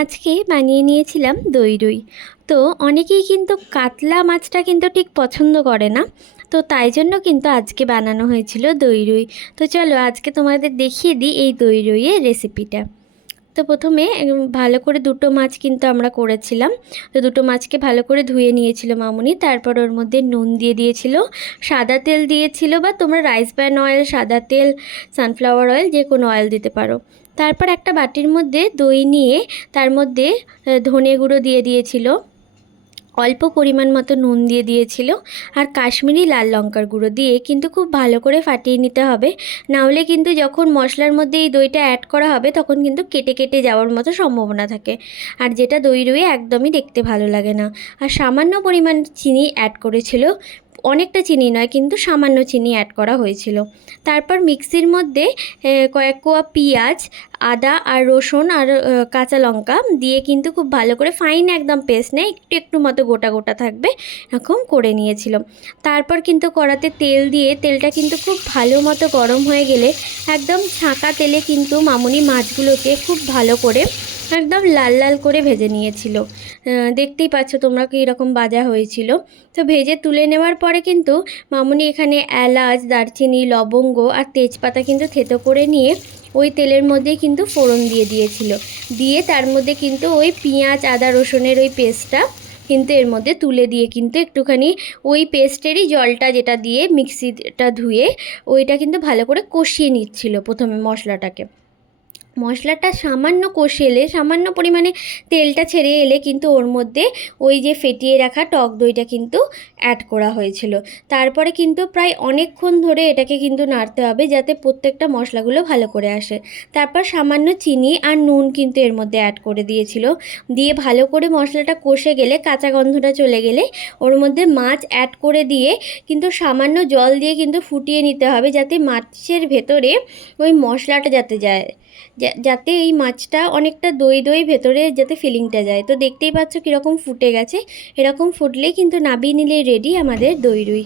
আজকে বানিয়ে নিয়েছিলাম দই রুই। তো অনেকেই কিন্তু কাতলা মাছটা কিন্তু ঠিক পছন্দ করে না, তো তাই জন্য কিন্তু আজকে বানানো হয়েছিল দই রুই। তো চলো আজকে তোমাদের দেখিয়ে দিই এই দই রুইয়ের রেসিপিটা। তো প্রথমে ভালো করে দুটো মাছ কিন্তু আমরা করেছিলাম। তো দুটো মাছকে ভালো করে ধুয়ে নিয়েছিল মামুনি, তারপর ওর মধ্যে নুন দিয়ে দিয়েছিল, সাদা তেল দিয়েছিল, বা তোমরা রাইস ব্র্যান অয়েল, সাদা তেল, সানফ্লাওয়ার অয়েল যে কোনো অয়েল দিতে পারো। তারপর একটা বাটির মধ্যে দই নিয়ে তার মধ্যে ধনে গুঁড়ো দিয়ে দিয়েছিল, অল্প পরিমাণ মতো নুন দিয়ে দিয়েছিল, আর কাশ্মীরি লাল লঙ্কার গুঁড়ো দিয়ে কিন্তু খুব ভালো করে ফাটিয়ে নিতে হবে। না হলে কিন্তু যখন মশলার মধ্যে এই দইটা অ্যাড করা হবে তখন কিন্তু কেটে কেটে যাওয়ার মতো সম্ভাবনা থাকে, আর যেটা দই রুই একদমই দেখতে ভালো লাগে না। আর সামান্য পরিমাণ চিনি অ্যাড করেছিল, অনেকটা চিনি নয় কিন্তু সামান্য চিনি অ্যাড করা হয়েছিল। তারপর মিক্সির মধ্যে কয়েক কোয়া পেঁয়াজ, আদা আর রসুন আর কাঁচা লঙ্কা দিয়ে কিন্তু খুব ভালো করে ফাইন একদম পেস্ট নেই, একটু একটু মতো গোটা গোটা থাকবে এরকম করে নিয়েছিল। তারপর কিন্তু কড়াতে তেল দিয়ে তেলটা কিন্তু খুব ভালো মতো গরম হয়ে গেলে একদম ছাঁকা তেলে কিন্তু মামুনি মাছগুলোকে খুব ভালো করে একদম লাল লাল করে ভেজে নিয়েছিল। দেখতেই পাচ্ছ তোমরা কি এরকম ভাজা হয়েছিল। তো ভেজে তুলে নেওয়ার পরে কিন্তু মামুনি এখানে এলাচ, দারচিনি, লবঙ্গ আর তেজপাতা কিন্তু থেতো করে নিয়ে ওই তেলের মধ্যে কিন্তু ফোড়ন দিয়ে দিয়েছিল। দিয়ে তার মধ্যে কিন্তু ওই পেঁয়াজ, আদা, রসুনের ওই পেস্টটা কিন্তু এর মধ্যে তুলে দিয়ে কিন্তু একটুখানি ওই পেস্টেরই জলটা, যেটা দিয়ে মিক্সিটা ধুয়ে ওইটা কিন্তু ভালো করে কষিয়ে নিচ্ছিল প্রথমে মশলাটাকে। মশলাটা সামান্য কষে এলে, সামান্য পরিমাণে তেলটা ছেড়ে এলে কিন্তু ওর মধ্যে ওই যে ফেটিয়ে রাখা টক দইটা কিন্তু অ্যাড করা হয়েছিল। তারপরে কিন্তু প্রায় অনেকক্ষণ ধরে এটাকে কিন্তু নাড়তে হবে যাতে প্রত্যেকটা মশলাগুলো ভালো করে আসে। তারপর সামান্য চিনি আর নুন কিন্তু এর মধ্যে অ্যাড করে দিয়েছিল। দিয়ে ভালো করে মশলাটা কষে গেলে, কাঁচা গন্ধটা চলে গেলে ওর মধ্যে মাছ অ্যাড করে দিয়ে কিন্তু সামান্য জল দিয়ে কিন্তু ফুটিয়ে নিতে হবে, যাতে মাছের ভেতরে ওই মশলাটা যাতে যায়, যাতে এই মাছটা অনেকটা দই দই ভেতরে যাতে ফিলিংটা যায়। তো দেখতেই পাচ্ছ কীরকম ফুটে গেছে, এরকম ফুটলেই কিন্তু নাবিয়ে নিলেই রেডি আমাদের দই রুই।